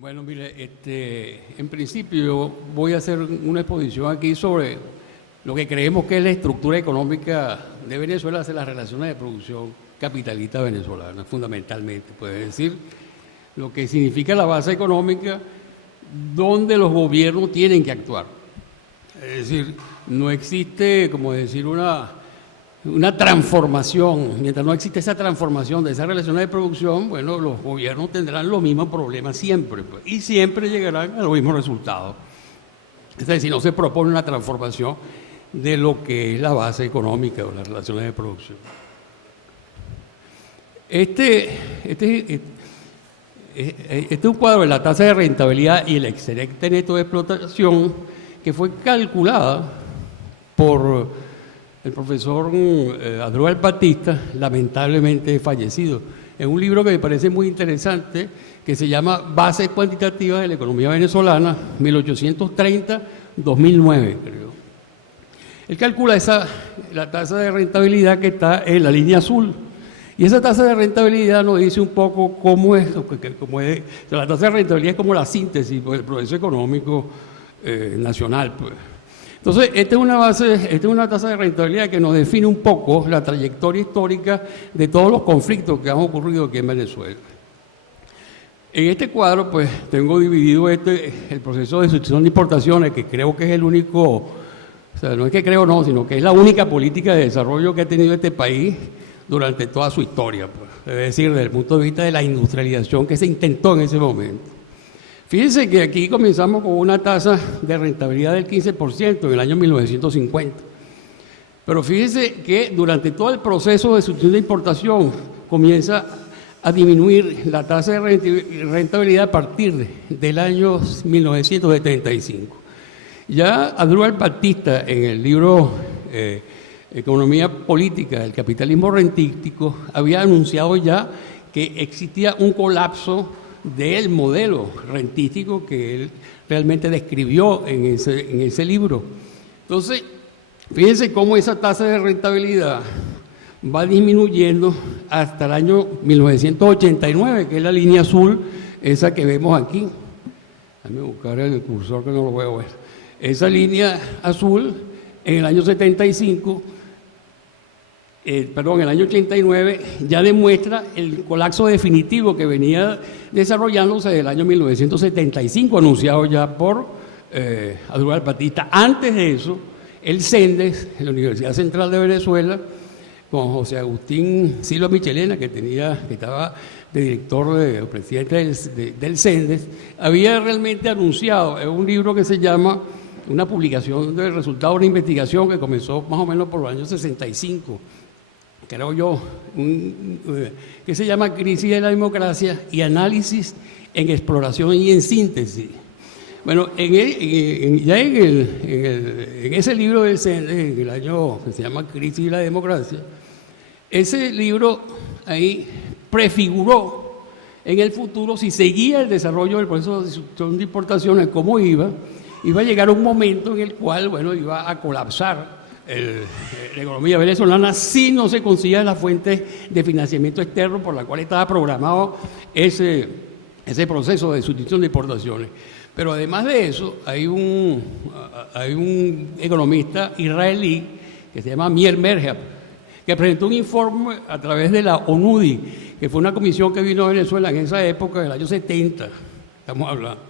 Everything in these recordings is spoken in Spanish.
Bueno, mire, en principio yo voy a hacer una exposición aquí sobre lo que creemos que es la estructura económica de Venezuela hacia las relaciones de producción capitalista venezolana, fundamentalmente, puede decir, lo que significa la base económica donde los gobiernos tienen que actuar. Es decir, no existe, como decir, una transformación. Mientras no existe esa transformación de esas relaciones de producción, bueno, los gobiernos tendrán los mismos problemas siempre, pues, y siempre llegarán a los mismos resultados. Es decir, no se propone una transformación de lo que es la base económica o las relaciones de producción. Este es un cuadro de la tasa de rentabilidad y el excedente neto de explotación que fue calculada por el profesor Adrúbal Batista, lamentablemente fallecido, en un libro que me parece muy interesante, que se llama Bases cuantitativas de la economía venezolana, 1830-2009, creo. Él calcula la tasa de rentabilidad que está en la línea azul. Y esa tasa de rentabilidad nos dice un poco cómo es, la tasa de rentabilidad es como la síntesis del proceso económico nacional, pues. Entonces, esta es una tasa de rentabilidad que nos define un poco la trayectoria histórica de todos los conflictos que han ocurrido aquí en Venezuela. En este cuadro, pues, tengo dividido el proceso de sustitución de importaciones, que creo que es el único, o sea, no es que creo no, sino que es la única política de desarrollo que ha tenido este país durante toda su historia, pues. Es decir, desde el punto de vista de la industrialización que se intentó en ese momento. Fíjense que aquí comenzamos con una tasa de rentabilidad del 15% en el año 1950. Pero fíjense que durante todo el proceso de sustitución de importación comienza a disminuir la tasa de rentabilidad a partir del año 1975. Ya Adrúbal Batista, en el libro Economía Política del Capitalismo Rentístico, había anunciado ya que existía un colapso del modelo rentístico que él realmente describió en ese libro. Entonces, fíjense cómo esa tasa de rentabilidad va disminuyendo hasta el año 1989, que es la línea azul, esa que vemos aquí. Déjame buscar el cursor que no lo veo ver. Esa línea azul, en el año 75, en el año 89, ya demuestra el colapso definitivo que venía desarrollándose desde el año 1975, anunciado ya por Adrúbal Batista. Antes de eso, el CENDES, en la Universidad Central de Venezuela, con José Agustín Silva Michelena, que estaba de director o presidente del CENDES, había realmente anunciado en un libro que se llama, una publicación de resultados de una investigación que comenzó más o menos por los años 65, creo yo, que se llama Crisis de la Democracia y Análisis en Exploración y en Síntesis. Bueno, ya en ese libro del CENDES, en el año que se llama Crisis de la Democracia, ese libro ahí prefiguró en el futuro, si seguía el desarrollo del proceso de sustitución de importaciones, cómo iba a llegar un momento en el cual, bueno, iba a colapsar la economía venezolana si no se consigue la fuente de financiamiento externo por la cual estaba programado ese proceso de sustitución de importaciones. Pero además de eso, hay un economista israelí que se llama Meir Merhab, que presentó un informe a través de la ONUDI, que fue una comisión que vino a Venezuela en esa época, del año 70, estamos hablando,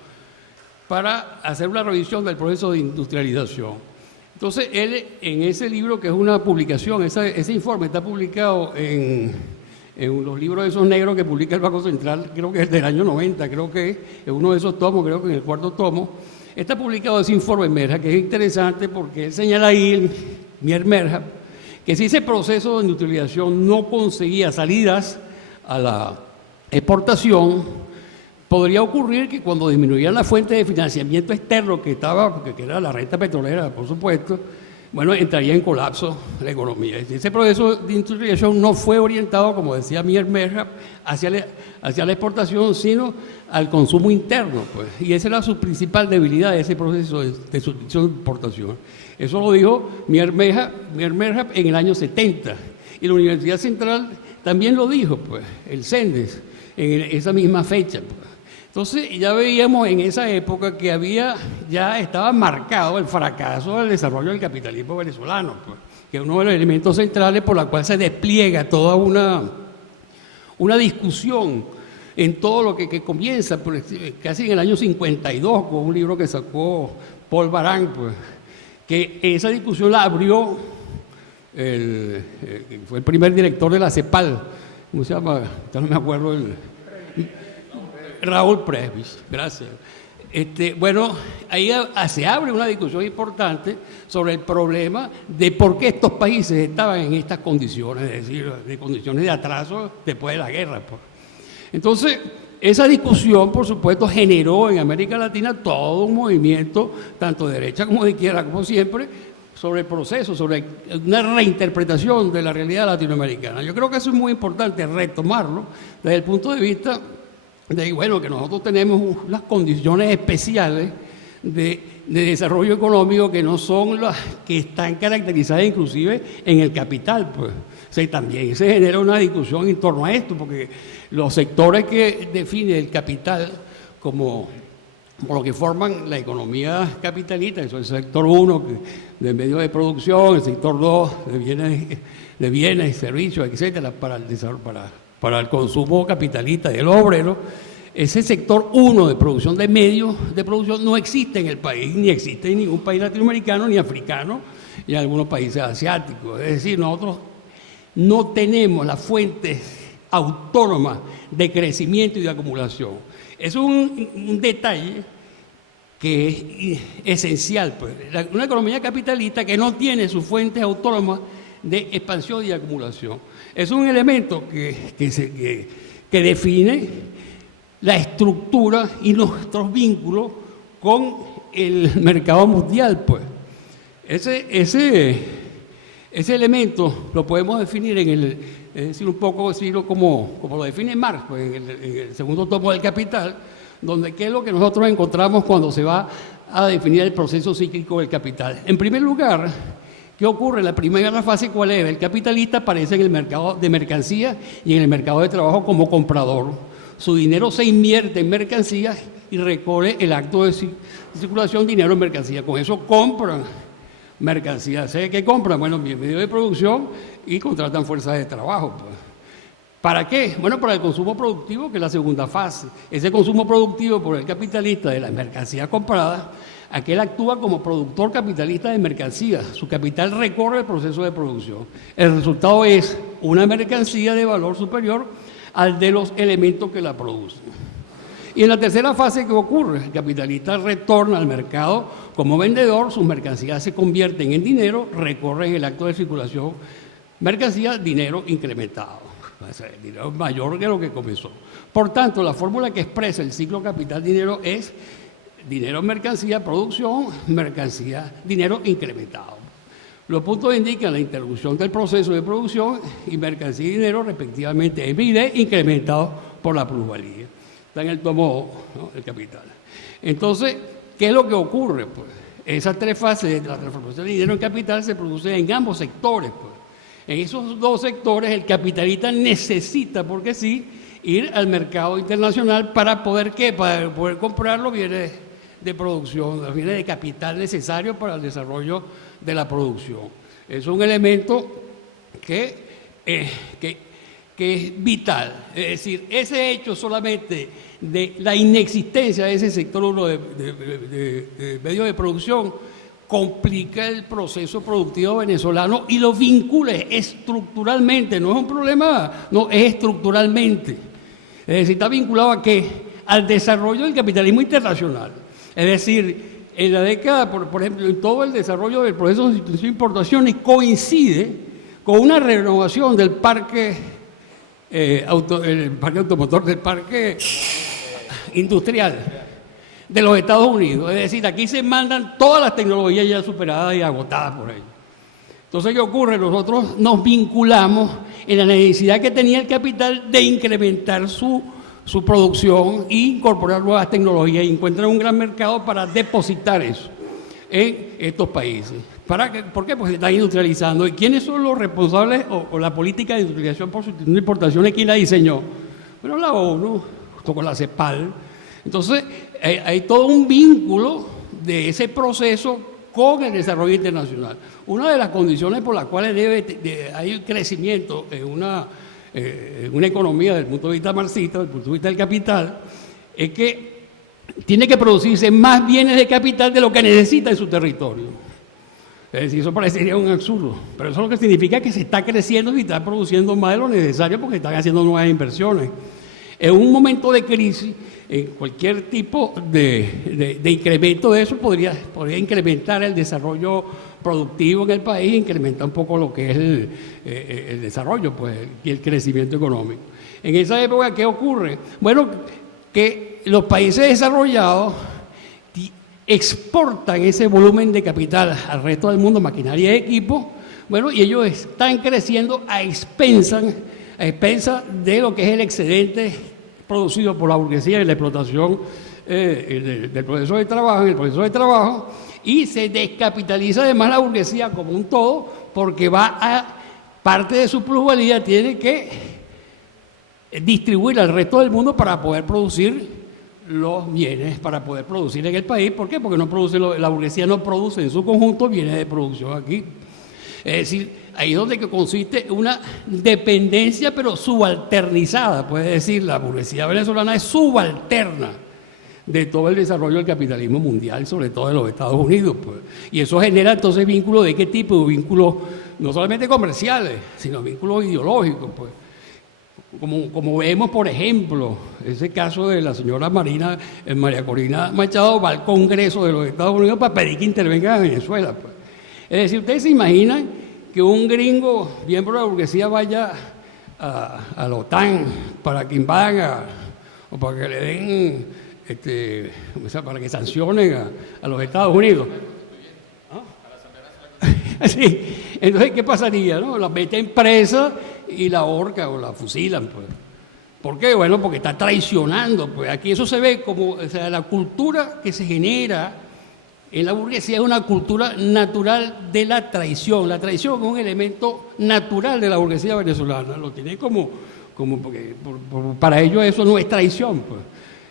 para hacer una revisión del proceso de industrialización. Entonces, él en ese libro, que es una publicación, ese informe está publicado en los libros esos negros que publica el Banco Central, creo que es del año 90, creo que es uno de esos tomos, creo que en el cuarto tomo, está publicado ese informe Merhab, que es interesante porque él señala ahí, Meir Merhab, que si ese proceso de industrialización no conseguía salidas a la exportación, podría ocurrir que cuando disminuían la fuente de financiamiento externo que era la renta petrolera, por supuesto, bueno, entraría en colapso la economía. Ese proceso de industrialización no fue orientado, como decía Meir Merhab, hacia la exportación, sino al consumo interno, pues. Y esa era su principal debilidad, ese proceso de sustitución de importación. Eso lo dijo Meir Merhab en el año 70. Y la Universidad Central también lo dijo, pues, el CENDES, en esa misma fecha, pues. Entonces ya veíamos en esa época que ya estaba marcado el fracaso del desarrollo del capitalismo venezolano, pues, que es uno de los elementos centrales por la cual se despliega toda una discusión en todo lo que comienza casi en el año 52 con un libro que sacó Paul Baran, pues, que esa discusión la abrió fue el primer director de la CEPAL, ¿cómo se llama? Ya no me acuerdo Raúl Presbis, gracias. Bueno, ahí se abre una discusión importante sobre el problema de por qué estos países estaban en estas condiciones, es decir, de condiciones de atraso después de la guerra. Pues. Entonces, esa discusión, por supuesto, generó en América Latina todo un movimiento, tanto de derecha como de izquierda, como siempre, sobre el proceso, sobre una reinterpretación de la realidad latinoamericana. Yo creo que eso es muy importante retomarlo desde el punto de vista de, bueno, que nosotros tenemos unas condiciones especiales de desarrollo económico que no son las que están caracterizadas inclusive en el capital, pues. O sea, también se genera una discusión en torno a esto, porque los sectores que define el capital como lo que forman la economía capitalista, eso es el sector 1 de medios de producción, el sector 2 de bienes y servicios, etcétera, para el consumo capitalista del obrero. Ese sector 1 de producción de medios de producción no existe en el país, ni existe en ningún país latinoamericano, ni africano, y en algunos países asiáticos. Es decir, nosotros no tenemos las fuentes autónomas de crecimiento y de acumulación. Es un detalle que es esencial, pues. Una economía capitalista que no tiene sus fuentes autónomas de expansión y de acumulación. Es un elemento que define la estructura y nuestros vínculos con el mercado mundial, pues. Ese elemento lo podemos definir es decir, un poco decirlo como lo define Marx, pues, en el segundo tomo del Capital, donde qué es lo que nosotros encontramos cuando se va a definir el proceso cíclico del capital. En primer lugar, ¿qué ocurre? La primera fase, ¿cuál es? El capitalista aparece en el mercado de mercancías y en el mercado de trabajo como comprador. Su dinero se invierte en mercancías y recorre el acto de circulación dinero en mercancías. Con eso compran mercancías. ¿Qué compran? Bueno, medios de producción y contratan fuerzas de trabajo, pues. ¿Para qué? Bueno, para el consumo productivo, que es la segunda fase. Ese consumo productivo por el capitalista de las mercancías compradas, aquel actúa como productor capitalista de mercancías. Su capital recorre el proceso de producción. El resultado es una mercancía de valor superior al de los elementos que la producen. Y en la tercera fase, ¿qué ocurre? El capitalista retorna al mercado como vendedor, sus mercancías se convierten en dinero, recorren el acto de circulación, mercancías, dinero incrementado. El dinero es mayor que lo que comenzó. Por tanto, la fórmula que expresa el ciclo capital-dinero es dinero, mercancía, producción, mercancía, dinero incrementado. Los puntos indican la interrupción del proceso de producción y mercancía y dinero, respectivamente, en B incrementados por la plusvalía. Está en el tomo, ¿no?, del capital. Entonces, ¿qué es lo que ocurre? Pues esas tres fases de la transformación de dinero en capital se producen en ambos sectores, pues. En esos dos sectores el capitalista necesita, porque sí, ir al mercado internacional para poder, ¿qué? Para poder comprar los bienes de producción, los bienes de capital necesarios para el desarrollo de la producción. Es un elemento que es vital. Es decir, ese hecho solamente de la inexistencia de ese sector 1 de medios de producción complica el proceso productivo venezolano y lo vincula estructuralmente. No es un problema, no, es estructuralmente. Es decir, está vinculado ¿a qué? Al desarrollo del capitalismo internacional. Es decir, en la década, por ejemplo, en todo el desarrollo del proceso de sustitución e importaciones coincide con una renovación del parque automotor, del parque industrial de los Estados Unidos. Es decir, aquí se mandan todas las tecnologías ya superadas y agotadas por ellos. Entonces, ¿qué ocurre? Nosotros nos vinculamos en la necesidad que tenía el capital de incrementar su producción e incorporar nuevas tecnologías, y encuentran un gran mercado para depositar eso en estos países. ¿Por qué? Porque se están industrializando. ¿Y quiénes son los responsables o la política de industrialización por sustitución de importaciones? ¿Quién la diseñó? Bueno, la ONU, junto con la CEPAL. Entonces, hay todo un vínculo de ese proceso con el desarrollo internacional. Una de las condiciones por las cuales hay un crecimiento en una economía desde el punto de vista marxista, desde el punto de vista del capital, es que tiene que producirse más bienes de capital de lo que necesita en su territorio. Es decir, eso parecería un absurdo, pero eso lo que significa que se está creciendo y está produciendo más de lo necesario porque están haciendo nuevas inversiones. En un momento de crisis, cualquier tipo de incremento de eso podría incrementar el desarrollo productivo en el país, incrementar un poco lo que es el desarrollo pues, y el crecimiento económico. En esa época, ¿qué ocurre? Bueno, que los países desarrollados exportan ese volumen de capital al resto del mundo, maquinaria y equipo, bueno, y ellos están creciendo a expensas de lo que es el excedente producido por la burguesía y la explotación del proceso de trabajo, en el proceso de trabajo, y se descapitaliza además la burguesía como un todo, porque parte de su plusvalía tiene que distribuir al resto del mundo para poder producir los bienes, para poder producir en el país. ¿Por qué? Porque la burguesía no produce en su conjunto bienes de producción aquí. Es decir, ahí es donde consiste una dependencia, pero subalternizada. Puede decir, la burguesía venezolana es subalterna de todo el desarrollo del capitalismo mundial, sobre todo de los Estados Unidos. Pues. Y eso genera entonces vínculos de qué tipo, vínculos no solamente comerciales, sino vínculos ideológicos. Pues. Como vemos, por ejemplo, ese caso de la señora María Corina Machado va al Congreso de los Estados Unidos para pedir que intervenga en Venezuela. Pues. Es decir, ¿ustedes se imaginan que un gringo, miembro de la burguesía, vaya a la OTAN para que invadan o para que le den, para que sancionen a los Estados Unidos? ¿Ah? Sí. Entonces, ¿qué pasaría? ¿No? La meten presa y la ahorcan o la fusilan. Pues. ¿Por qué? Bueno, porque está traicionando. Pues aquí eso se ve como, o sea, la cultura que se genera en la burguesía es una cultura natural de la traición. La traición es un elemento natural de la burguesía venezolana. Lo tiene porque para ellos eso no es traición. Pues.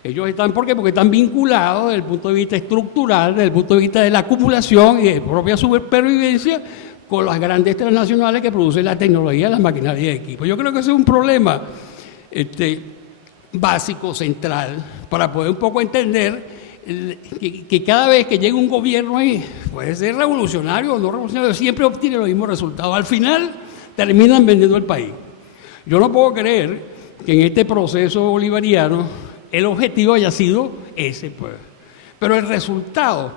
Ellos están, ¿por qué? Porque están vinculados desde el punto de vista estructural, desde el punto de vista de la acumulación y de propia supervivencia con las grandes transnacionales que producen la tecnología, las maquinarias de equipo. Yo creo que ese es un problema básico, central, para poder un poco entender que cada vez que llega un gobierno ahí, puede ser revolucionario o no revolucionario, siempre obtiene los mismos resultados. Al final terminan vendiendo el país. Yo no puedo creer que en este proceso bolivariano el objetivo haya sido ese, pues. Pero el resultado,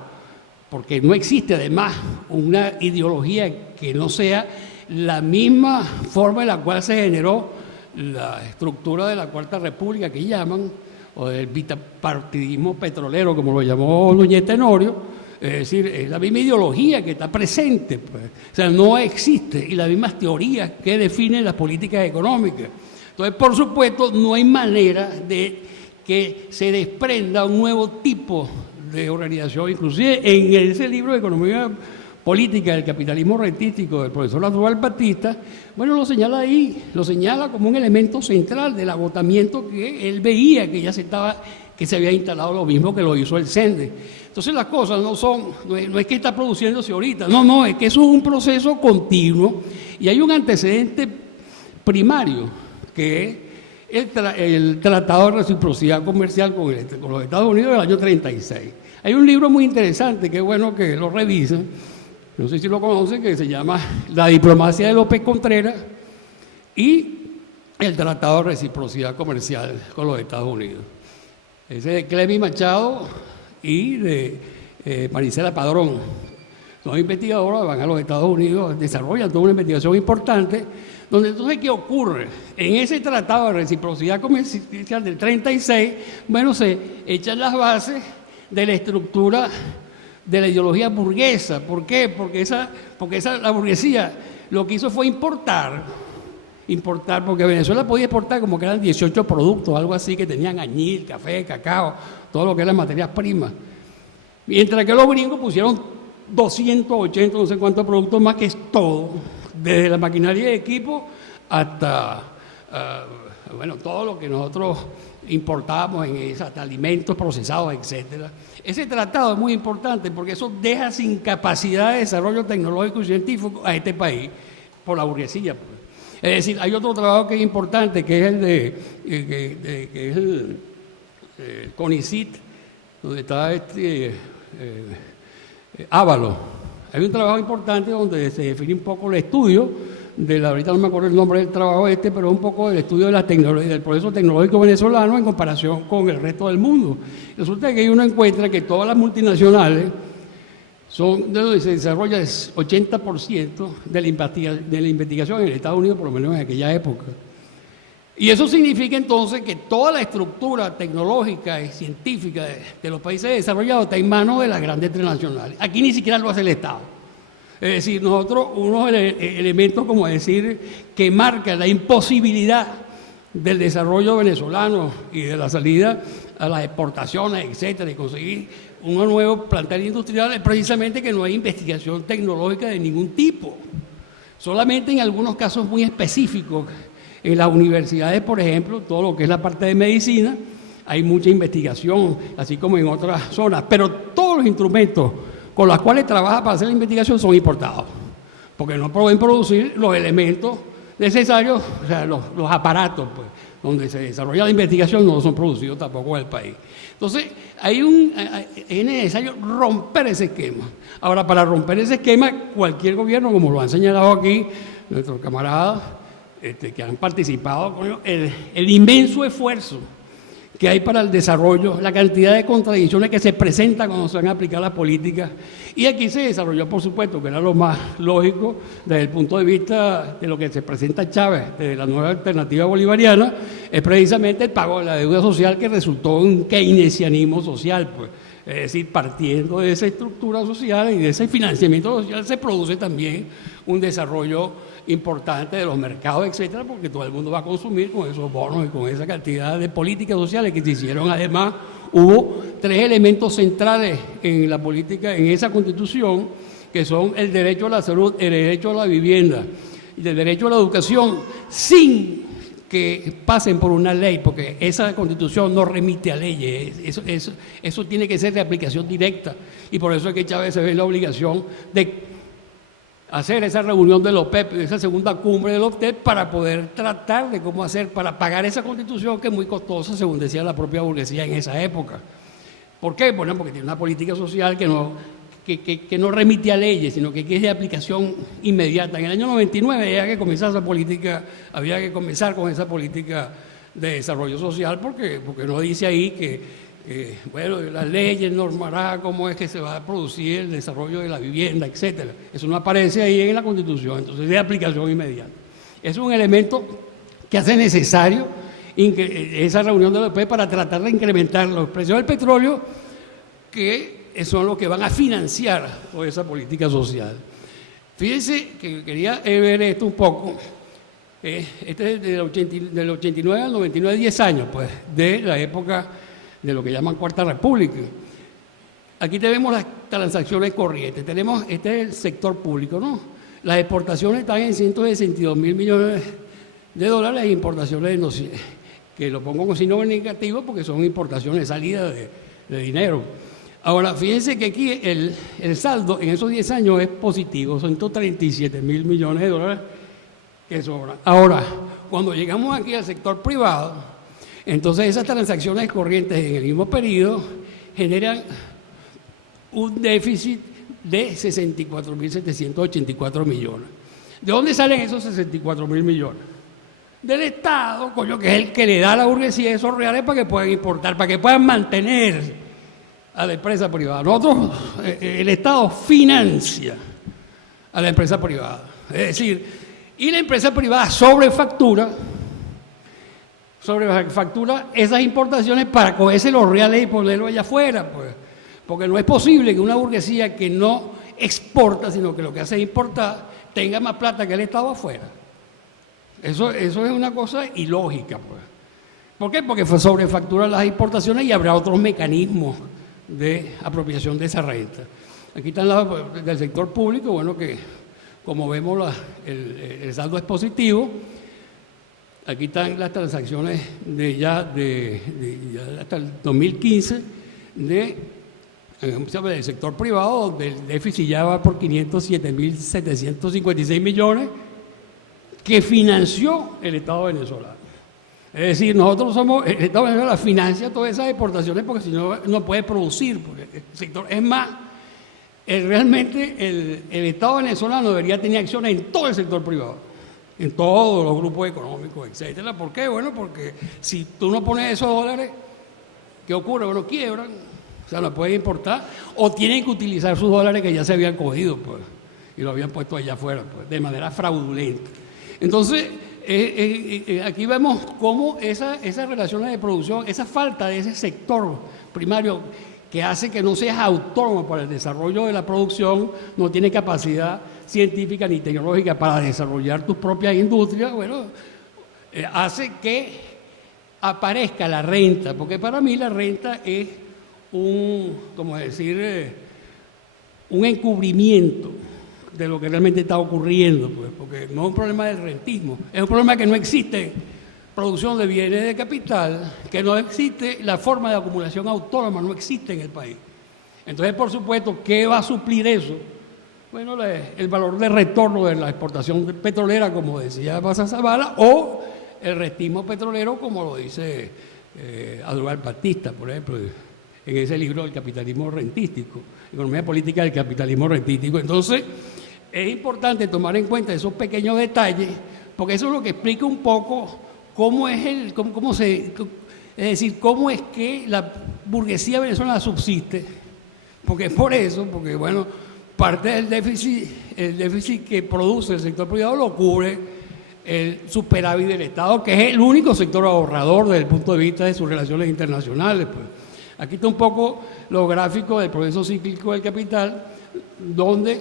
porque no existe además una ideología que no sea la misma forma en la cual se generó la estructura de la Cuarta República que llaman, o del bipartidismo petrolero, como lo llamó Núñez Tenorio, es decir, es la misma ideología que está presente, pues. O sea, no existe, y las mismas teorías que definen las políticas económicas. Entonces, por supuesto, no hay manera de que se desprenda un nuevo tipo de organización. Inclusive en ese libro de Economía Política del Capitalismo Rentístico del profesor Aníbal Batista, bueno, lo señala ahí, lo señala como un elemento central del agotamiento que él veía que se había instalado lo mismo que lo hizo el CENDE. Entonces las cosas no es que está produciéndose ahorita, no, es que eso es un proceso continuo y hay un antecedente primario que es el Tratado de Reciprocidad Comercial con los Estados Unidos del año 36. Hay un libro muy interesante que es bueno que lo revisen, no sé si lo conocen, que se llama La diplomacia de López Contreras y el Tratado de Reciprocidad Comercial con los Estados Unidos. Ese de Clemente Machado y de Marisela Padrón. Son investigadoras, van a los Estados Unidos, desarrollan toda una investigación importante, donde entonces, ¿qué ocurre? En ese Tratado de Reciprocidad Comercial del 36, bueno, se echan las bases de la estructura de la ideología burguesa. ¿Por qué? Porque la burguesía lo que hizo fue importar, porque Venezuela podía exportar como que eran 18 productos, algo así, que tenían añil, café, cacao, todo lo que eran materias primas. Mientras que los gringos pusieron 280, no sé cuántos productos más, que es todo, desde la maquinaria de equipo hasta, todo lo que nosotros importábamos en esa, hasta alimentos procesados, etcétera. Ese tratado es muy importante porque eso deja sin capacidad de desarrollo tecnológico y científico a este país por la burguesía, pues. Es decir, hay otro trabajo que es importante, que es el que es el CONICIT, donde está Ávalo. Hay un trabajo importante donde se define un poco el estudio ahorita no me acuerdo el nombre del trabajo pero es un poco el estudio de la tecnología, del proceso tecnológico venezolano en comparación con el resto del mundo. Resulta que ahí uno encuentra que todas las multinacionales son de donde se desarrolla el 80% de la investigación en Estados Unidos, por lo menos en aquella época. Y eso significa entonces que toda la estructura tecnológica y científica de los países desarrollados está en manos de las grandes transnacionales. Aquí ni siquiera lo hace el Estado. Es decir, nosotros, unos elementos, como decir, que marcan la imposibilidad del desarrollo venezolano y de la salida a las exportaciones, etcétera, y conseguir un nuevo plantel industrial, es precisamente que no hay investigación tecnológica de ningún tipo. Solamente en algunos casos muy específicos, en las universidades, por ejemplo, todo lo que es la parte de medicina, hay mucha investigación, así como en otras zonas, pero todos los instrumentos con los cuales trabaja para hacer la investigación son importados, porque no pueden producir los elementos necesarios, o sea, los aparatos, pues, donde se desarrolla la investigación no son producidos tampoco en el país. Entonces, es necesario romper ese esquema. Ahora, para romper ese esquema, cualquier gobierno, como lo han señalado aquí nuestros camaradas que han participado con el inmenso esfuerzo que hay para el desarrollo, la cantidad de contradicciones que se presentan cuando se van a aplicar las políticas. Y aquí se desarrolló, por supuesto, que era lo más lógico desde el punto de vista de lo que se presenta Chávez, de la nueva alternativa bolivariana, es precisamente el pago de la deuda social que resultó en un keynesianismo social, pues. Es decir, partiendo de esa estructura social y de ese financiamiento social se produce también un desarrollo importante de los mercados, etcétera, porque todo el mundo va a consumir con esos bonos y con esa cantidad de políticas sociales que se hicieron. Además, hubo 3 elementos centrales en la política, en esa Constitución, que son el derecho a la salud, el derecho a la vivienda y el derecho a la educación, sin que pasen por una ley, porque esa Constitución no remite a leyes, eso tiene que ser de aplicación directa, y por eso es que Chávez se ve en la obligación de hacer esa reunión de la OPEP, esa segunda cumbre de la OPEP, para poder tratar de cómo hacer para pagar esa Constitución, que es muy costosa, según decía la propia burguesía en esa época. ¿Por qué? Bueno, porque tiene una política social que no remite a leyes, sino que es de aplicación inmediata. En el año 99 había que comenzar con esa política de desarrollo social, porque no dice ahí que bueno, las leyes normarán cómo es que se va a producir el desarrollo de la vivienda, etcétera. Eso no aparece ahí en la Constitución, entonces es de aplicación inmediata. Es un elemento que hace necesario esa reunión de la OPEP para tratar de incrementar los precios del petróleo, que son los que van a financiar toda esa política social. Fíjense que quería ver esto un poco. Este es del 89 al 99, 10 años, pues, de la época de lo que llaman Cuarta República. Aquí tenemos las transacciones corrientes, este es el sector público, ¿no? Las exportaciones están en 162 mil millones de dólares, e importaciones, no sé, que lo pongo con signo negativo porque son importaciones, salidas de dinero. Ahora, fíjense que aquí el saldo en esos 10 años es positivo, son 137 mil millones de dólares que sobran. Ahora, cuando llegamos aquí al sector privado, entonces esas transacciones corrientes en el mismo periodo generan un déficit de 64.784 millones. ¿De dónde salen esos 64.000 millones? Del Estado, coño, que es el que le da a la burguesía esos reales para que puedan importar, para que puedan mantener a la empresa privada. Nosotros, el Estado financia a la empresa privada. Es decir, y la empresa privada sobrefactura esas importaciones para cogerse los reales y ponerlos allá afuera, pues. Porque no es posible que una burguesía que no exporta, sino que lo que hace es importar, tenga más plata que el Estado afuera. Eso es una cosa ilógica, pues. ¿Por qué? Porque sobrefactura las importaciones y habrá otros mecanismos de apropiación de esa renta. Aquí están las del sector público, bueno, que como vemos el saldo es positivo. Aquí están las transacciones ya hasta el 2015 del sector privado, donde el déficit ya va por 507.756 millones, que financió el Estado venezolano. Es decir, nosotros somos, el Estado venezolano financia todas esas exportaciones porque si no, no puede producir, porque el sector, es más, realmente el Estado venezolano debería tener acciones en todo el sector privado, en todos los grupos económicos, etcétera. ¿Por qué? Bueno, porque si tú no pones esos dólares, ¿qué ocurre? Bueno, quiebran, o sea, no pueden importar, o tienen que utilizar sus dólares que ya se habían cogido, pues, y lo habían puesto allá afuera, pues, de manera fraudulenta. Entonces, aquí vemos cómo esas relaciones de producción, esa falta de ese sector primario que hace que no seas autónomo para el desarrollo de la producción, no tiene capacidad científica ni tecnológica para desarrollar tus propias industrias, bueno, hace que aparezca la renta, porque para mí la renta es un encubrimiento de lo que realmente está ocurriendo, pues, porque no es un problema del rentismo, es un problema que no existe producción de bienes de capital, que no existe la forma de acumulación autónoma, no existe en el país. Entonces, por supuesto, ¿qué va a suplir eso? Bueno, el valor de retorno de la exportación petrolera, como decía Baza Zavala, o el rentismo petrolero, como lo dice Adroal Batista, por ejemplo, en ese libro del capitalismo rentístico, economía política del capitalismo rentístico. Entonces, es importante tomar en cuenta esos pequeños detalles, porque eso es lo que explica un poco cómo es cómo es que la burguesía venezolana subsiste, porque es por eso, porque bueno, parte del déficit, el déficit que produce el sector privado lo cubre el superávit del Estado, que es el único sector ahorrador desde el punto de vista de sus relaciones internacionales, pues. Aquí está un poco los gráficos del proceso cíclico del capital, donde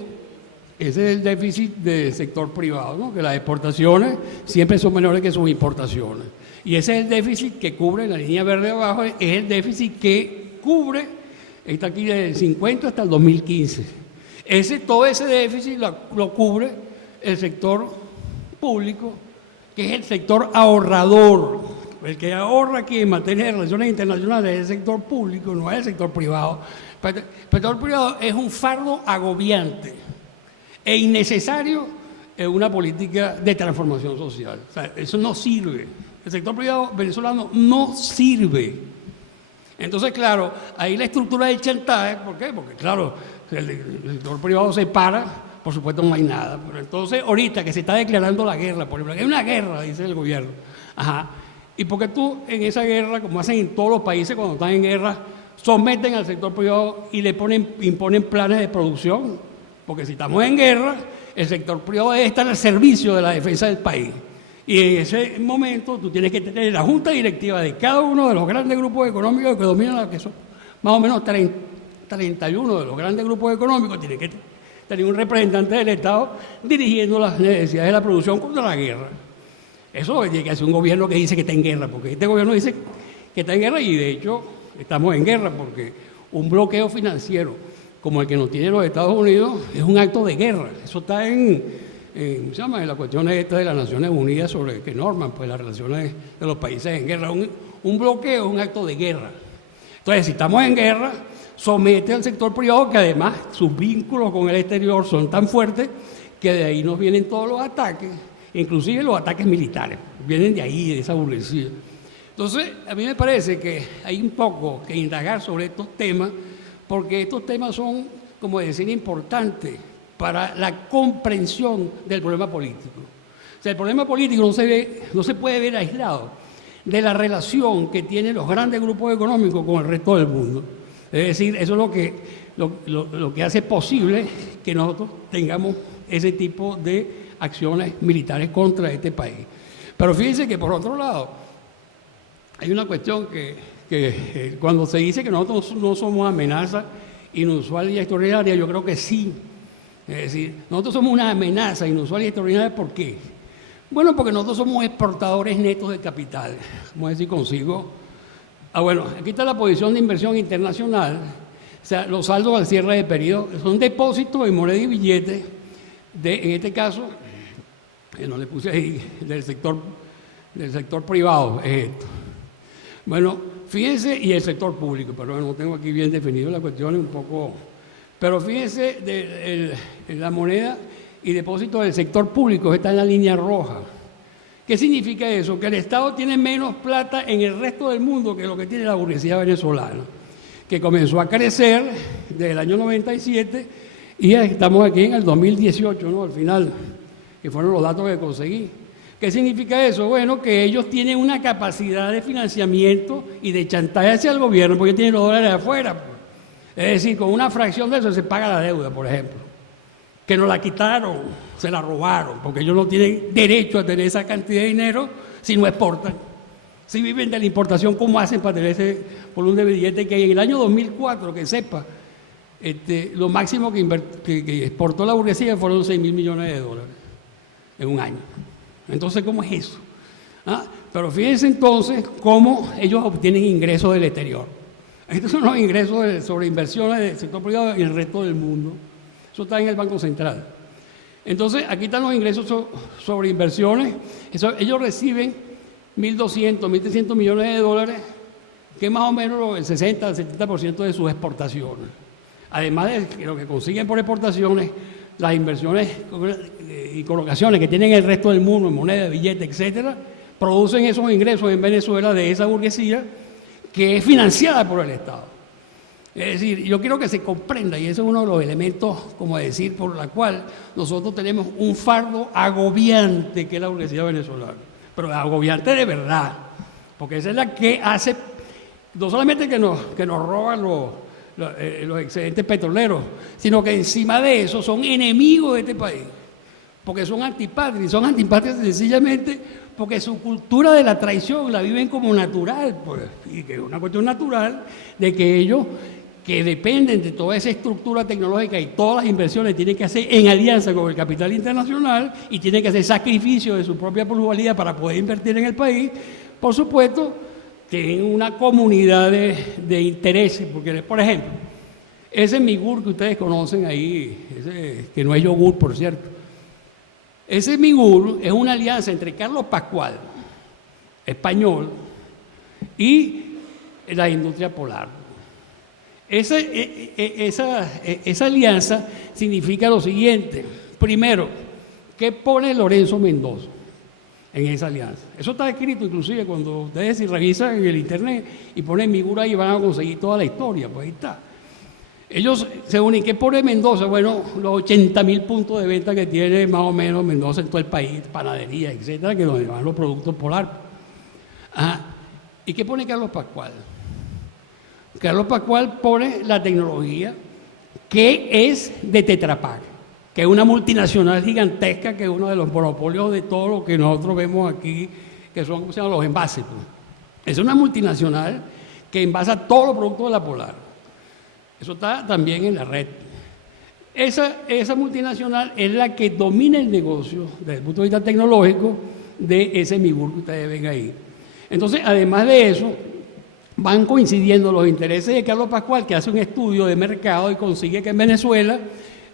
ese es el déficit del sector privado, ¿no? Que las exportaciones siempre son menores que sus importaciones. Y ese es el déficit que cubre, en la línea verde abajo, es el déficit que cubre, está aquí desde el 50 hasta el 2015. Todo ese déficit lo cubre el sector público, que es el sector ahorrador. El que ahorra aquí en materia de relaciones internacionales es el sector público, no es el sector privado. El sector privado es un fardo agobiante e innecesario en una política de transformación social. O sea, eso no sirve. El sector privado venezolano no sirve. Entonces, claro, ahí la estructura del chantaje, ¿por qué? Porque, claro, el sector privado se para, por supuesto no hay nada. Pero entonces, ahorita que se está declarando la guerra, por ejemplo, que hay una guerra, dice el gobierno. Ajá. Y porque tú en esa guerra, como hacen en todos los países cuando están en guerra, someten al sector privado y le imponen planes de producción. Porque si estamos en guerra, el sector privado debe estar al servicio de la defensa del país. Y en ese momento tú tienes que tener la junta directiva de cada uno de los grandes grupos económicos que dominan la que son más o menos 31 de los grandes grupos económicos, tienen que tener un representante del Estado dirigiendo las necesidades de la producción contra la guerra. Eso tiene que hacer un gobierno que dice que está en guerra, porque este gobierno dice que está en guerra y de hecho estamos en guerra porque un bloqueo financiero como el que nos tiene los Estados Unidos es un acto de guerra. Eso está en las cuestiones estas de las Naciones Unidas sobre que norman pues, las relaciones de los países en guerra. Un bloqueo es un acto de guerra. Entonces, si estamos en guerra, somete al sector privado, que además sus vínculos con el exterior son tan fuertes que de ahí nos vienen todos los ataques, inclusive los ataques militares, vienen de ahí, de esa burguesía. Entonces, a mí me parece que hay un poco que indagar sobre estos temas, porque estos temas son, como decir, importantes para la comprensión del problema político. O sea, el problema político no se puede ver aislado de la relación que tienen los grandes grupos económicos con el resto del mundo. Es decir, eso es lo que hace posible que nosotros tengamos ese tipo de acciones militares contra este país. Pero fíjense que por otro lado, hay una cuestión que cuando se dice que nosotros no somos amenaza inusual y extraordinaria, yo creo que sí. Es decir, nosotros somos una amenaza inusual y extraordinaria, ¿por qué? Bueno, porque nosotros somos exportadores netos de capital. Vamos a decir consigo. Bueno, aquí está la posición de inversión internacional. O sea, los saldos al cierre de periodo son depósitos en moneda y billetes, en este caso, no le puse ahí, del sector del sector privado es esto. Bueno, fíjense, y el sector público, pero no tengo aquí bien definido la cuestión, un poco, pero fíjense, la moneda y depósito del sector público está en la línea roja. ¿Qué significa eso? Que el Estado tiene menos plata en el resto del mundo que lo que tiene la burguesía venezolana, que comenzó a crecer desde el año 97 y ya estamos aquí en el 2018, ¿no? Al final, que fueron los datos que conseguí. ¿Qué significa eso? Bueno, que ellos tienen una capacidad de financiamiento y de chantaje hacia el gobierno porque tienen los dólares afuera. Pues. Es decir, con una fracción de eso se paga la deuda, por ejemplo. Que nos la quitaron, se la robaron, porque ellos no tienen derecho a tener esa cantidad de dinero si no exportan. Si viven de la importación, ¿cómo hacen para tener ese volumen de billetes? Que en el año 2004, que sepa, lo máximo que exportó la burguesía fueron 6.000 millones de dólares en un año. Entonces, ¿cómo es eso? ¿Ah? Pero fíjense entonces cómo ellos obtienen ingresos del exterior. Estos son los ingresos sobre inversiones del sector privado y el resto del mundo. Eso está en el Banco Central. Entonces, aquí están los ingresos sobre inversiones. Ellos reciben 1.200, 1.300 millones de dólares, que es más o menos el 60 al 70% de sus exportaciones. Además de lo que consiguen por exportaciones, las inversiones y colocaciones que tienen el resto del mundo en moneda, billetes, etcétera, producen esos ingresos en Venezuela de esa burguesía que es financiada por el Estado. Es decir, yo quiero que se comprenda, y ese es uno de los elementos, como decir, por la cual nosotros tenemos un fardo agobiante que es la burguesía venezolana, pero agobiante de verdad, porque esa es la que hace, no solamente que nos roban los excedentes petroleros, sino que encima de eso son enemigos de este país, porque son antipatrias, sencillamente porque su cultura de la traición la viven como natural, pues, y que es una cuestión natural de que ellos, que dependen de toda esa estructura tecnológica y todas las inversiones tienen que hacer en alianza con el capital internacional y tienen que hacer sacrificio de su propia plusvalía para poder invertir en el país, por supuesto, tienen una comunidad de intereses, porque, por ejemplo, ese Migur que ustedes conocen ahí, que no es yogur, por cierto, ese Migur es una alianza entre Carlos Pascual, español, y la industria polar. Esa alianza significa lo siguiente. Primero, ¿qué pone Lorenzo Mendoza en esa alianza? Eso está escrito inclusive cuando ustedes si revisan en el internet y ponen Migur ahí van a conseguir toda la historia, pues ahí está. Ellos se unen. ¿Qué pone Mendoza? Bueno, los 80.000 puntos de venta que tiene más o menos Mendoza en todo el país, panadería, etcétera, que donde van los productos polar. Ajá. ¿Y qué pone Carlos Pascual? Carlos Pascual pone la tecnología que es de Tetra Pak, que es una multinacional gigantesca, que es uno de los monopolios de todo lo que nosotros vemos aquí, que son, ¿cómo se llaman? Los envases. Pues. Es una multinacional que envasa todos los productos de la Polar. Eso está también en la red. Esa multinacional es la que domina el negocio desde el punto de vista tecnológico de ese Migur que ustedes ven ahí. Entonces, además de eso, van coincidiendo los intereses de Carlos Pascual, que hace un estudio de mercado y consigue que en Venezuela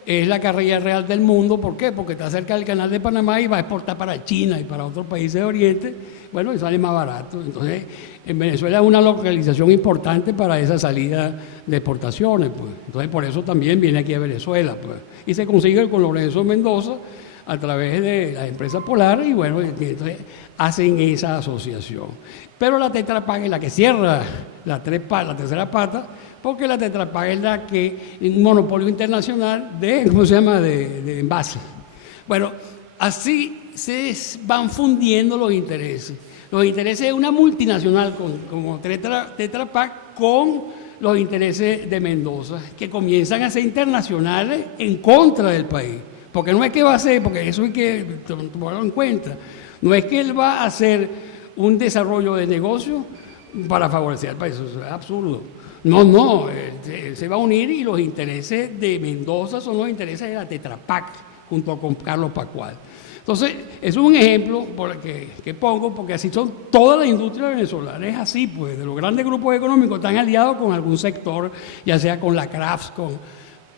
es la carrera real del mundo. ¿Por qué? Porque está cerca del canal de Panamá y va a exportar para China y para otros países de Oriente. Bueno, y sale más barato. Entonces, en Venezuela es una localización importante para esa salida de exportaciones. Pues. Entonces, por eso también viene aquí a Venezuela. Pues. Y se consigue con Lorenzo Mendoza a través de la empresa Polar y bueno, entonces hacen esa asociación. Pero la Tetra Pak es la que cierra la tercera pata, porque la Tetra Pak es la que es un monopolio internacional de envases. Bueno, así se van fundiendo los intereses. Los intereses de una multinacional como Tetra Pak con los intereses de Mendoza, que comienzan a ser internacionales en contra del país. Porque no es que va a ser, porque eso hay que tomarlo en cuenta, no es que él va a hacer un desarrollo de negocio para favorecer al país, eso es absurdo. No, él se va a unir y los intereses de Mendoza son los intereses de la Tetra Pak junto con Carlos Pascual. Entonces, eso es un ejemplo que pongo, porque así son todas las industrias venezolanas, es así, pues, de los grandes grupos económicos están aliados con algún sector, ya sea con la Crafts,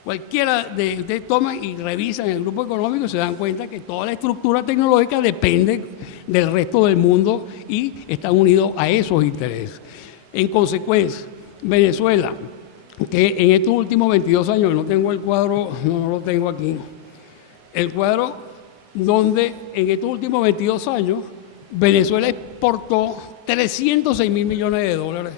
Ustedes toman y revisan el grupo económico y se dan cuenta que toda la estructura tecnológica depende del resto del mundo y están unidos a esos intereses. En consecuencia, Venezuela, que en estos últimos 22 años, no tengo el cuadro, no lo tengo aquí, el cuadro donde en estos últimos 22 años Venezuela exportó 306 mil millones de dólares.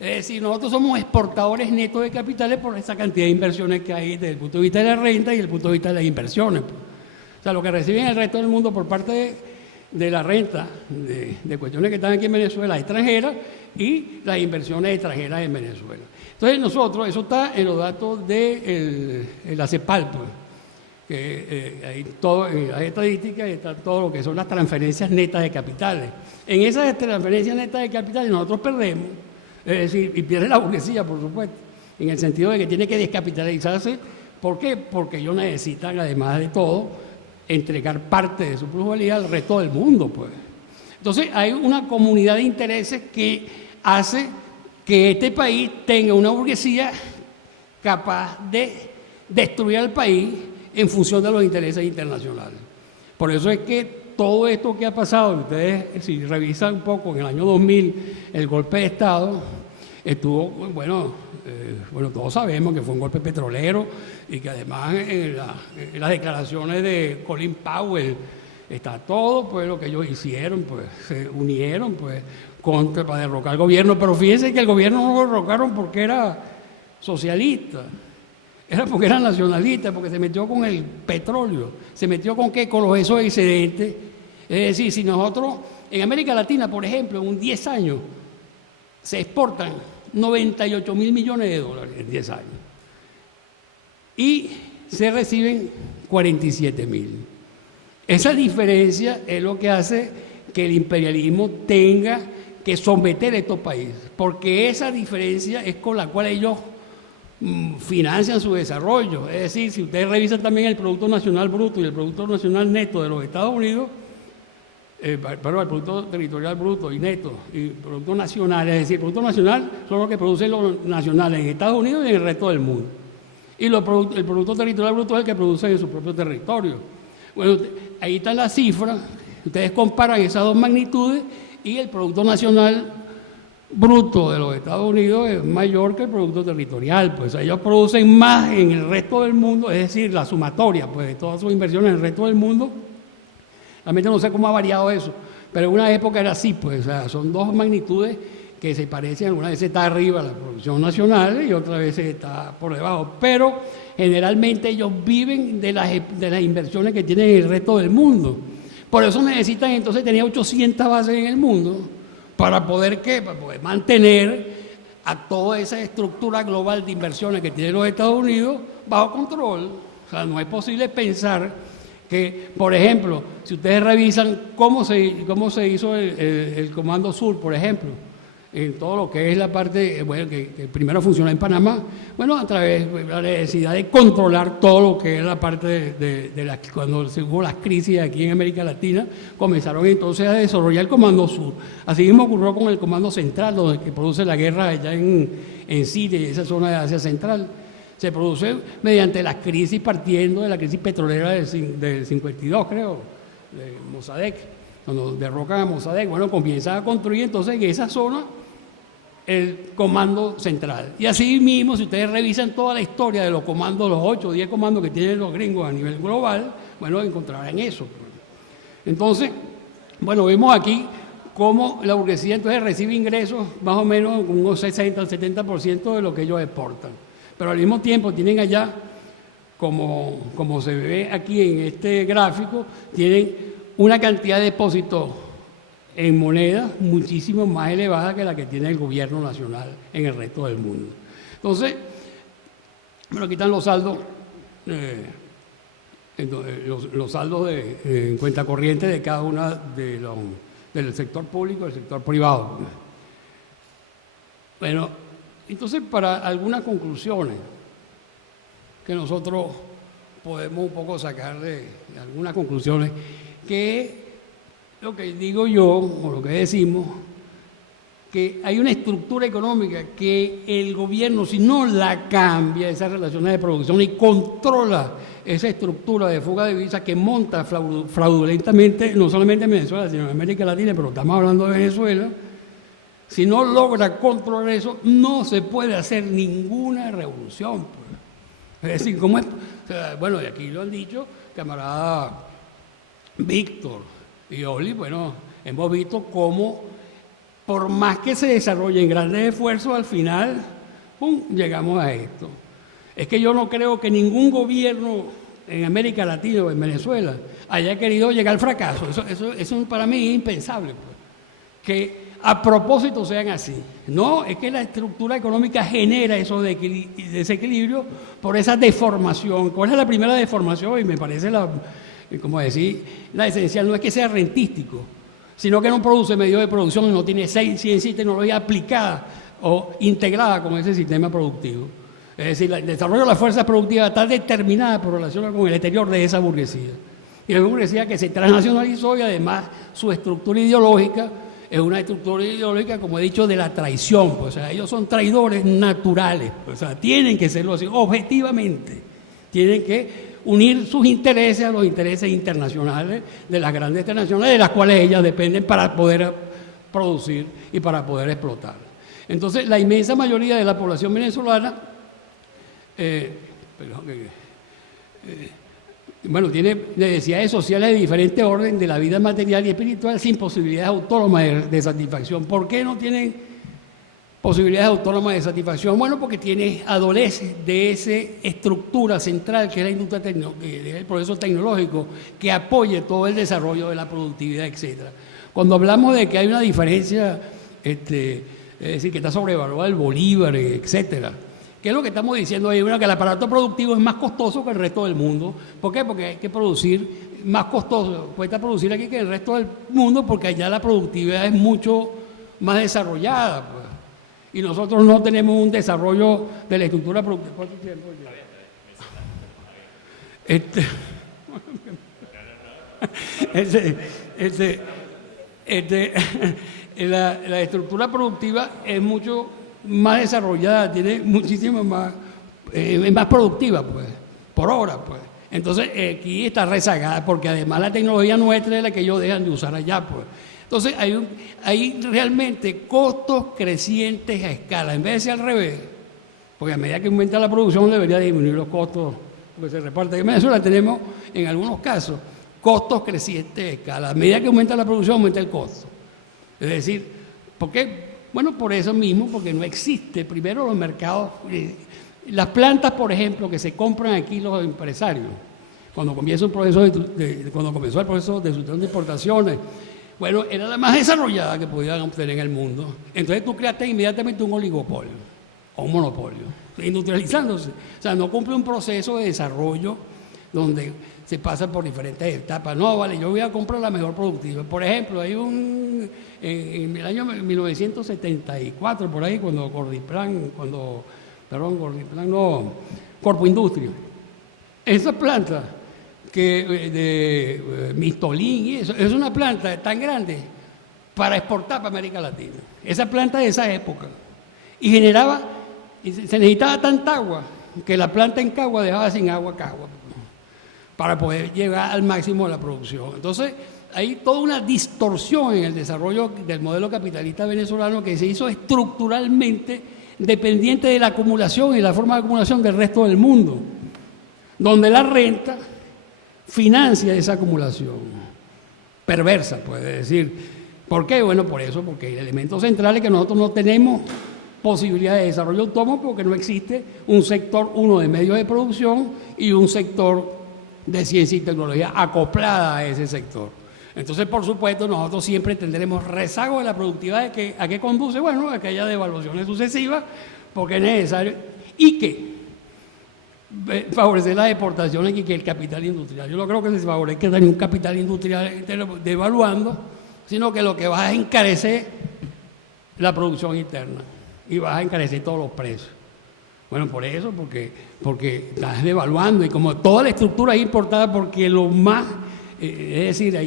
Es decir, nosotros somos exportadores netos de capitales por esa cantidad de inversiones que hay desde el punto de vista de la renta y desde el punto de vista de las inversiones. O sea, lo que reciben el resto del mundo por parte de la renta, de cuestiones que están aquí en Venezuela extranjeras y las inversiones extranjeras en Venezuela. Entonces nosotros, eso está en los datos de la CEPAL, pues, que hay todo, en las estadísticas está todo lo que son las transferencias netas de capitales. En esas transferencias netas de capitales nosotros perdemos, es decir, y pierde la burguesía, por supuesto, en el sentido de que tiene que descapitalizarse. ¿Por qué? Porque ellos necesitan, además de todo, entregar parte de su plusvalía al resto del mundo, pues. Entonces hay una comunidad de intereses que hace que este país tenga una burguesía capaz de destruir al país en función de los intereses internacionales. Por eso es que todo esto que ha pasado, ustedes si revisan un poco, en el año 2000, el golpe de Estado estuvo, bueno, todos sabemos que fue un golpe petrolero y que además en las declaraciones de Colin Powell está todo, pues lo que ellos hicieron, pues se unieron, pues, para derrocar al gobierno. Pero fíjense que el gobierno no lo derrocaron porque era socialista, era porque era nacionalista, porque se metió con el petróleo. ¿Se metió con qué? Con esos excedentes. Es decir, si nosotros, en América Latina, por ejemplo, en 10 años, se exportan 98 mil millones de dólares en 10 años. Y se reciben 47 mil. Esa diferencia es lo que hace que el imperialismo tenga que someter a estos países, porque esa diferencia es con la cual ellos financian su desarrollo. Es decir, si ustedes revisan también el Producto Nacional Bruto y el Producto Nacional Neto de los Estados Unidos, el Producto Territorial Bruto y Neto y Producto Nacional, es decir, el Producto Nacional son los que producen los nacionales en Estados Unidos y en el resto del mundo. Y el Producto Territorial Bruto es el que producen en su propio territorio. Bueno, ahí está la cifra, ustedes comparan esas dos magnitudes y el Producto Nacional Bruto de los Estados Unidos es mayor que el Producto Territorial, pues ellos producen más en el resto del mundo, es decir, la sumatoria pues, de todas sus inversiones en el resto del mundo. Realmente no sé cómo ha variado eso, pero en una época era así, pues, o sea, son dos magnitudes que se parecen, algunas veces está arriba la producción nacional y otras veces está por debajo, pero generalmente ellos viven de las inversiones que tienen en el resto del mundo. Por eso necesitan entonces tener 800 bases en el mundo para poder, ¿qué? Para poder mantener a toda esa estructura global de inversiones que tienen los Estados Unidos bajo control. O sea, no es posible pensar que, por ejemplo, si ustedes revisan cómo se hizo el Comando Sur, por ejemplo, en todo lo que es la parte, bueno, que primero funcionó en Panamá, bueno, a través de la necesidad de controlar todo lo que es la parte cuando se hubo las crisis aquí en América Latina, comenzaron entonces a desarrollar el Comando Sur. Así mismo ocurrió con el Comando Central, donde que produce la guerra allá en Siria y esa zona de Asia Central. Se produce mediante las crisis, partiendo de la crisis petrolera del 52, creo, de Mossadegh, cuando derrocan a Mossadegh, bueno, comienza a construir entonces en esa zona el comando central. Y así mismo, si ustedes revisan toda la historia de los comandos, los 8 o 10 comandos que tienen los gringos a nivel global, bueno, encontrarán eso. Entonces, bueno, vemos aquí cómo la burguesía entonces recibe ingresos más o menos un 60 al 70% de lo que ellos exportan. Pero al mismo tiempo tienen allá, como se ve aquí en este gráfico, tienen una cantidad de depósitos en moneda muchísimo más elevada que la que tiene el gobierno nacional en el resto del mundo. Entonces, bueno, aquí están los saldos, los saldos en cuenta corriente de cada una del sector público y del sector privado. Bueno, entonces para algunas conclusiones que nosotros podemos un poco sacar de algunas conclusiones, que lo que digo yo, o lo que decimos, que hay una estructura económica que el gobierno, si no la cambia, esas relaciones de producción y controla esa estructura de fuga de divisas que monta fraudulentamente, no solamente en Venezuela, sino en América Latina, pero estamos hablando de Venezuela, si no logra controlar eso, no se puede hacer ninguna revolución. Pues. Es decir, ¿cómo es? O sea, bueno, y aquí lo han dicho, camarada Víctor y Oli, bueno, hemos visto cómo por más que se desarrollen grandes esfuerzos, al final, ¡pum!, llegamos a esto. Es que yo no creo que ningún gobierno en América Latina o en Venezuela haya querido llegar al fracaso. Eso para mí es impensable. Pues. Que a propósito sean así. No, es que la estructura económica genera eso de desequilibrio por esa deformación. ¿Cuál es la primera deformación? Y me parece como decir, la esencial no es que sea rentístico, sino que no produce medios de producción y no tiene ciencia y tecnología aplicada o integrada con ese sistema productivo. Es decir, el desarrollo de las fuerzas productivas está determinada por relación con el exterior de esa burguesía. Y la burguesía que se transnacionalizó y además su estructura ideológica es una estructura ideológica, como he dicho, de la traición. Pues, o sea, ellos son traidores naturales. Pues, o sea, tienen que serlo así, objetivamente. Tienen que unir sus intereses a los intereses internacionales de las grandes transnacionales, de las cuales ellas dependen para poder producir y para poder explotar. Entonces, la inmensa mayoría de la población venezolana, bueno, tiene necesidades sociales de diferente orden de la vida material y espiritual sin posibilidades autónomas de satisfacción. ¿Por qué no tienen posibilidades autónomas de satisfacción? Bueno, porque adolece de esa estructura central que es la industria el proceso tecnológico que apoye todo el desarrollo de la productividad, etc. Cuando hablamos de que hay una diferencia, es decir, que está sobrevaluado el bolívar, etcétera, ¿qué es lo que estamos diciendo ahí? Bueno, que el aparato productivo es más costoso que el resto del mundo. ¿Por qué? Porque hay que producir más costoso, cuesta producir aquí que el resto del mundo porque allá la productividad es mucho más desarrollada, pues. Y nosotros no tenemos un desarrollo de la estructura productiva. ¿Cuánto tiempo lleva? La estructura productiva es mucho más desarrollada, tiene muchísimo más, es más productiva, pues, por hora, pues. Entonces, aquí está rezagada, porque además la tecnología nuestra es la que ellos dejan de usar allá, pues. Entonces, hay realmente costos crecientes a escala, en vez de ser al revés, porque a medida que aumenta la producción debería disminuir los costos, porque se reparte. En Venezuela tenemos, en algunos casos, costos crecientes a escala. A medida que aumenta la producción, aumenta el costo. Es decir, ¿por qué? Bueno, por eso mismo, porque no existe, primero los mercados, las plantas, por ejemplo, que se compran aquí los empresarios, cuando comenzó el proceso de sustitución de importaciones, bueno, era la más desarrollada que podían obtener en el mundo. Entonces tú creaste inmediatamente un oligopolio o un monopolio, industrializándose. O sea, no cumple un proceso de desarrollo donde se pasa por diferentes etapas. No, vale, yo voy a comprar la mejor productiva. Por ejemplo, hay en el año 1974, por ahí, cuando Corpo Industria, esa planta de Mistolín y eso, es una planta tan grande para exportar para América Latina. Esa planta de esa época. Y se necesitaba tanta agua que la planta en Cagua dejaba sin agua Cagua para poder llegar al máximo de la producción. Entonces, hay toda una distorsión en el desarrollo del modelo capitalista venezolano que se hizo estructuralmente dependiente de la acumulación y la forma de acumulación del resto del mundo, donde la renta financia esa acumulación perversa, puede decir. ¿Por qué? Bueno, por eso, porque el elemento central es que nosotros no tenemos posibilidad de desarrollo autónomo porque no existe un sector, uno de medios de producción y un sector de ciencia y tecnología acoplada a ese sector. Entonces, por supuesto, nosotros siempre tendremos rezago de la productividad. ¿A qué conduce? Bueno, a que haya devaluaciones sucesivas, porque es necesario, y que favorecer las exportaciones y que el capital industrial. Yo no creo que se favorezca tener un capital industrial devaluando, sino que lo que va a encarecer la producción interna y va a encarecer todos los precios. Bueno, por eso, porque estás devaluando y como toda la estructura es importada, porque lo más, es decir,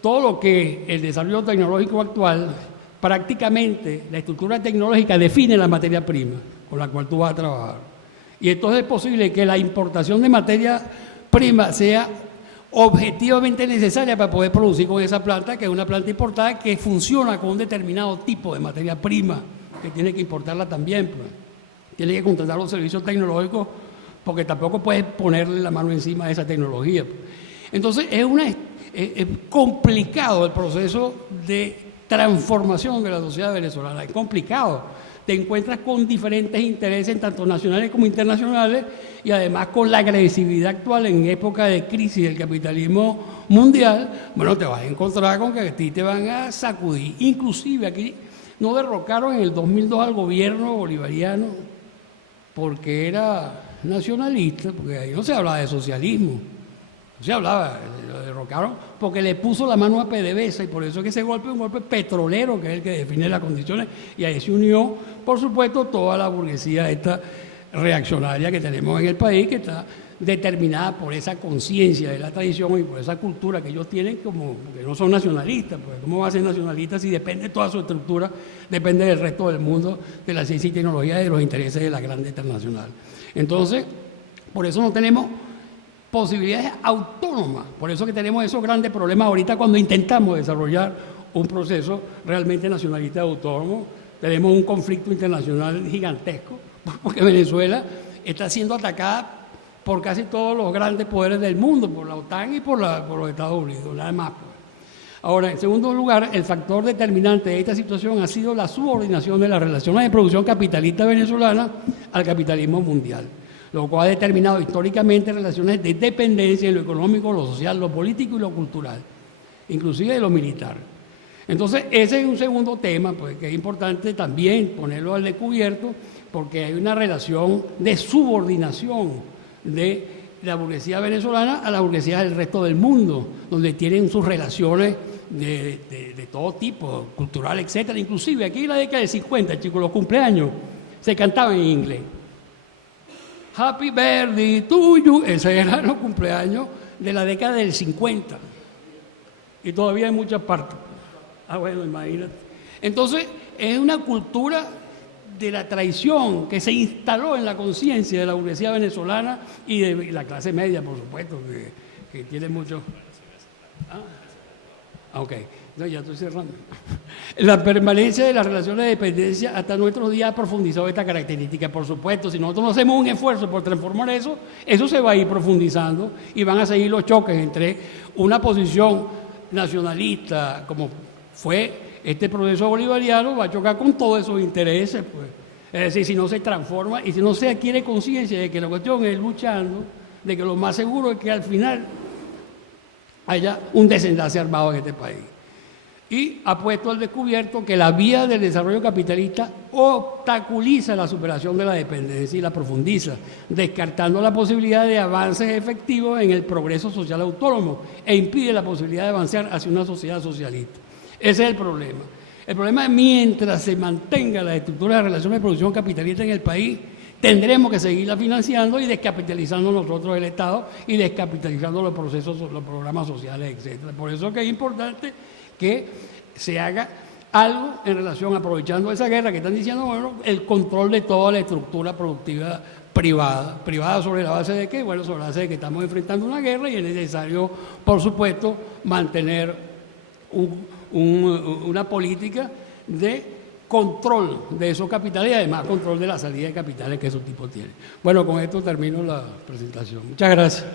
todo lo que el desarrollo tecnológico actual prácticamente la estructura tecnológica define la materia prima con la cual tú vas a trabajar. Y entonces es posible que la importación de materia prima sea objetivamente necesaria para poder producir con esa planta, que es una planta importada que funciona con un determinado tipo de materia prima, que tiene que importarla también, pues. Tiene que contratar los servicios tecnológicos, porque tampoco puedes ponerle la mano encima de esa tecnología, pues. Entonces es complicado el proceso de transformación de la sociedad venezolana, es complicado. Te encuentras con diferentes intereses, tanto nacionales como internacionales, y además con la agresividad actual en época de crisis del capitalismo mundial. Bueno, te vas a encontrar con que a ti te van a sacudir. Inclusive aquí no derrocaron en el 2002 al gobierno bolivariano porque era nacionalista, porque ahí no se hablaba de socialismo. No se hablaba, lo derrocaron porque le puso la mano a PDVSA, y por eso es que ese golpe es un golpe petrolero, que es el que define las condiciones, y ahí se unió, por supuesto, toda la burguesía esta reaccionaria que tenemos en el país, que está determinada por esa conciencia de la tradición y por esa cultura que ellos tienen, como que no son nacionalistas, porque ¿cómo va a ser nacionalistas si depende toda su estructura, depende del resto del mundo, de la ciencia y tecnología y de los intereses de la grande internacional? Entonces, por eso no tenemos posibilidades autónomas, por eso que tenemos esos grandes problemas ahorita cuando intentamos desarrollar un proceso realmente nacionalista autónomo. Tenemos un conflicto internacional gigantesco, porque Venezuela está siendo atacada por casi todos los grandes poderes del mundo, por la OTAN y por los Estados Unidos, nada más. Ahora, en segundo lugar, el factor determinante de esta situación ha sido la subordinación de las relaciones de producción capitalista venezolana al capitalismo mundial, lo cual ha determinado históricamente relaciones de dependencia en lo económico, lo social, lo político y lo cultural, inclusive de lo militar. Entonces, ese es un segundo tema, pues, que es importante también ponerlo al descubierto, porque hay una relación de subordinación de la burguesía venezolana a la burguesía del resto del mundo, donde tienen sus relaciones de todo tipo, cultural, etcétera. Inclusive aquí en la década del 50, chicos, los cumpleaños se cantaban en inglés. Happy birthday to you, esos eran los cumpleaños de la década del 50. Y todavía en muchas partes. Bueno, imagínate. Entonces, es una cultura de la traición que se instaló en la conciencia de la burguesía venezolana y de la clase media, por supuesto, que tiene mucho. Ok, no, ya estoy cerrando. La permanencia de las relaciones de dependencia hasta nuestros días ha profundizado esta característica. Por supuesto, si nosotros no hacemos un esfuerzo por transformar eso, eso se va a ir profundizando y van a seguir los choques entre una posición nacionalista, como fue este proceso bolivariano, va a chocar con todos esos intereses, pues. Es decir, si no se transforma y si no se adquiere conciencia de que la cuestión es luchando, de que lo más seguro es que al final haya un desenlace armado en este país. Y ha puesto al descubierto que la vía del desarrollo capitalista obstaculiza la superación de la dependencia y la profundiza, descartando la posibilidad de avances efectivos en el progreso social autónomo e impide la posibilidad de avanzar hacia una sociedad socialista. Ese es el problema. El problema es mientras se mantenga la estructura de relaciones de producción capitalista en el país, tendremos que seguirla financiando y descapitalizando nosotros el Estado y descapitalizando los procesos, los programas sociales, etc. Por eso es que es importante que se haga algo en relación, aprovechando esa guerra que están diciendo, bueno, el control de toda la estructura productiva privada. ¿Privada sobre la base de qué? Bueno, sobre la base de que estamos enfrentando una guerra y es necesario, por supuesto, mantener una política de control de esos capitales y además control de la salida de capitales que esos tipos tienen. Bueno, con esto termino la presentación. Muchas gracias.